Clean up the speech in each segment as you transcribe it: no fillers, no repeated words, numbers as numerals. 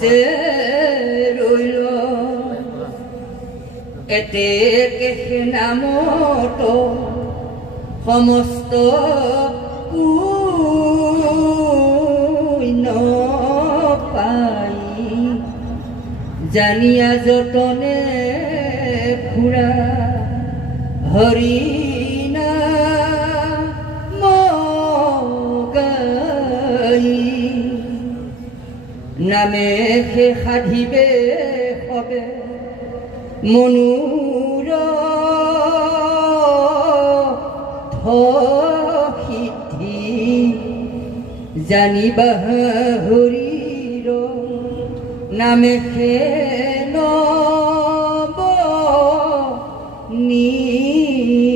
যে ৰইল এতে কেহে নামত সমস্ত পুণ্য পাই জানিয়া যতনে ফুৰা হৰি নাম গাই নামে সে সাধিবে হবে মনুৰ সিদ্ধি জানিবা হৰিৰ নামে সে নব নিধি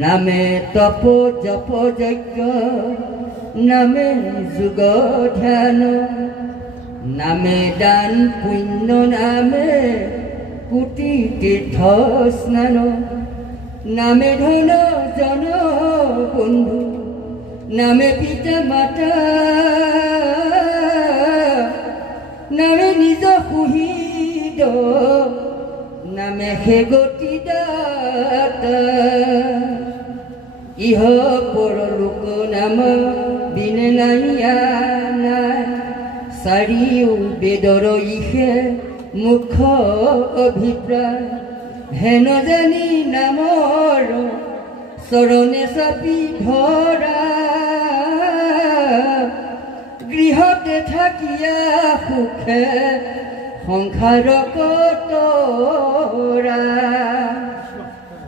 নামে তপ জপ যজ্ঞ নামে যোগ ধ্যান নামে দান পুণ্য নামে কোটি তীৰ্থ স্নান নামে ধন জন বন্ধু নামে পিতা মাতা নামে নিজ সুহৃদ নামে হে গতি দাতা ইহ পৰলোক নাম বিনে নাইয়া নাই চাৰিও বেদৰ ইহে মুখ অভিপ্ৰায় হেন জানি নামৰ চৰণে চাপি ধৰা গৃহতে থাকিয়া সুখে সংসাৰ কতৰা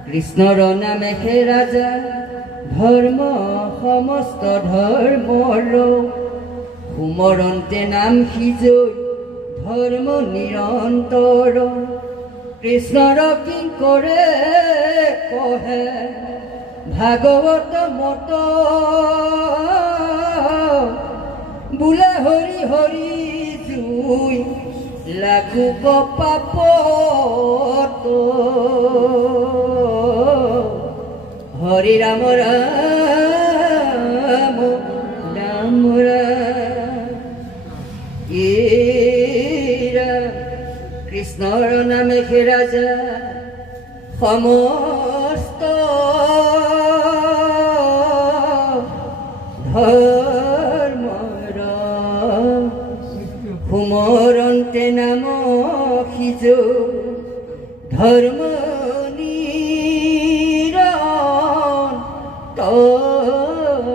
কৃষ্ণৰ নামে হে ৰাজা ধৰ্ম সমস্ত ধৰ্মৰ সুমৰন্তে নাম সিজৈ ধৰ্ম নিৰন্তৰ কৃষ্ণৰ কি কৰে কহে ভাগৱত মত বোলে হৰি হৰি জুই লাগুক পাপত হৰি ৰাম ৰাম ৰাম ৰাম কৃষ্ণৰ নামে হে ৰাজা সমস্ত ধৰ্মৰ সুমৰন্তে নাম সিজো ধৰ্ম